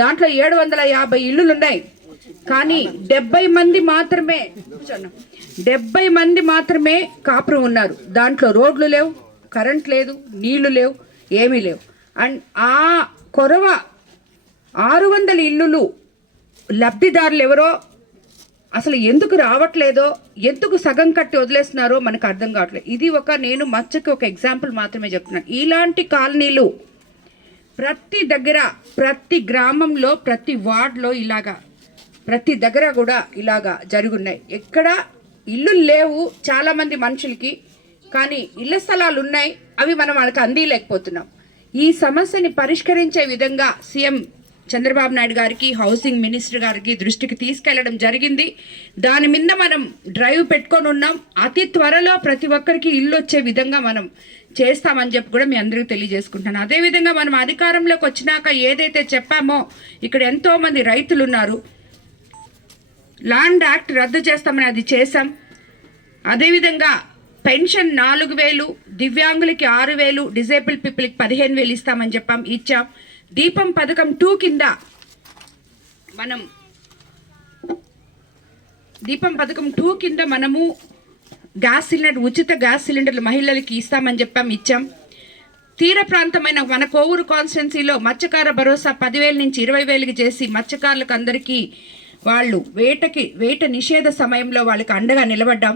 దాంట్లో ఏడు వందల యాభై ఇల్లులు ఉన్నాయి కానీ డెబ్బై మంది మాత్రమే డెబ్బై మంది మాత్రమే కాపురం ఉన్నారు. దాంట్లో రోడ్లు లేవు కరెంట్ లేదు నీళ్ళు లేవు ఏమీ లేవు. అండ్ ఆ కొరవ ఆరు వందల ఇల్లులు లబ్ధిదారులు ఎవరో అసలు ఎందుకు రావట్లేదో ఎందుకు సగం కట్టి వదిలేస్తున్నారో మనకు అర్థం కావట్లేదు. ఇది ఒక నేను మచ్చకి ఒక ఎగ్జాంపుల్ మాత్రమే చెప్తున్నాను. ఇలాంటి కాలనీలు ప్రతి దగ్గర ప్రతి గ్రామంలో ప్రతి వార్డులో ఇలాగా ప్రతి దగ్గర కూడా ఇలాగా జరుగున్నాయి. ఎక్కడ ఇల్లు లేవు చాలామంది మనుషులకి కానీ ఇళ్ళ స్థలాలు ఉన్నాయి అవి మనం వాళ్ళకి అందిలేకపోతున్నాం. ఈ సమస్యని పరిష్కరించే విధంగా సీఎం చంద్రబాబు నాయుడు గారికి హౌసింగ్ మినిస్టర్ గారికి దృష్టికి తీసుకెళ్ళడం జరిగింది. దాని మీద మనం డ్రైవ్ పెట్టుకొని ఉన్నాం. అతి త్వరలో ప్రతి ఒక్కరికి ఇల్లు వచ్చే విధంగా మనం చేస్తామని చెప్పి కూడా మీ అందరికీ తెలియజేసుకుంటాను అదేవిధంగా మనం అధికారంలోకి వచ్చినాక ఏదైతే చెప్పామో ఇక్కడ ఎంతో మంది రైతులు ఉన్నారు. ల్యాండ్ యాక్ట్ రద్దు చేస్తామని అది చేశాం. అదేవిధంగా పెన్షన్ నాలుగు వేలు దివ్యాంగులకి ఆరు వేలు డిజేబుల్ పీపుల్కి పదిహేను వేలు ఇస్తామని చెప్పాం ఇచ్చాం. దీపం పథకం టూ కింద మనం దీపం పథకం టూ కింద మనము గ్యాస్ సిలిండర్ ఉచిత గ్యాస్ సిలిండర్లు మహిళలకి ఇస్తామని చెప్పాం ఇచ్చాం. తీర ప్రాంతమైన మన కోవూరు కాన్స్టిట్యున్సీలో మత్స్యకార భరోసా పదివేల నుంచి ఇరవై వేలకి చేసి మత్స్యకారులకు అందరికీ వాళ్ళు వేటకి వేట నిషేధ సమయంలో వాళ్ళకి అండగా నిలబడ్డాం.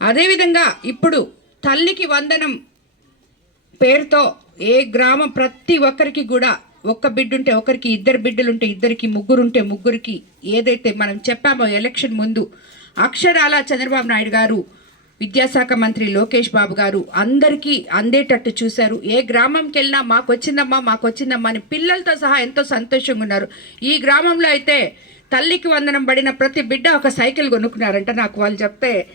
అదేవిధంగా ఇప్పుడు తల్లికి వందనం పేరుతో ఏ గ్రామం ప్రతి ఒక్కరికి కూడా ఒక్క బిడ్డుంటే ఒకరికి ఇద్దరు బిడ్డలుంటే ఇద్దరికి ముగ్గురుంటే ముగ్గురికి ఏదైతే మనం చెప్పామో ఎలక్షన్ ముందు అక్షరాల చంద్రబాబు నాయుడు గారు విద్యాశాఖ మంత్రి లోకేష్ బాబు గారు అందరికీ అందేటట్టు చూశారు. ఏ గ్రామంకి వెళ్ళినా మాకు వచ్చిందమ్మా మాకు వచ్చిందమ్మా అని పిల్లలతో సహా ఎంతో సంతోషంగా ఉన్నారు. ఈ గ్రామంలో అయితే తల్లికి వందనం పడిన ప్రతి బిడ్డ ఒక సైకిల్ కొనుక్కున్నారంట నాకు వాళ్ళు చెప్తే.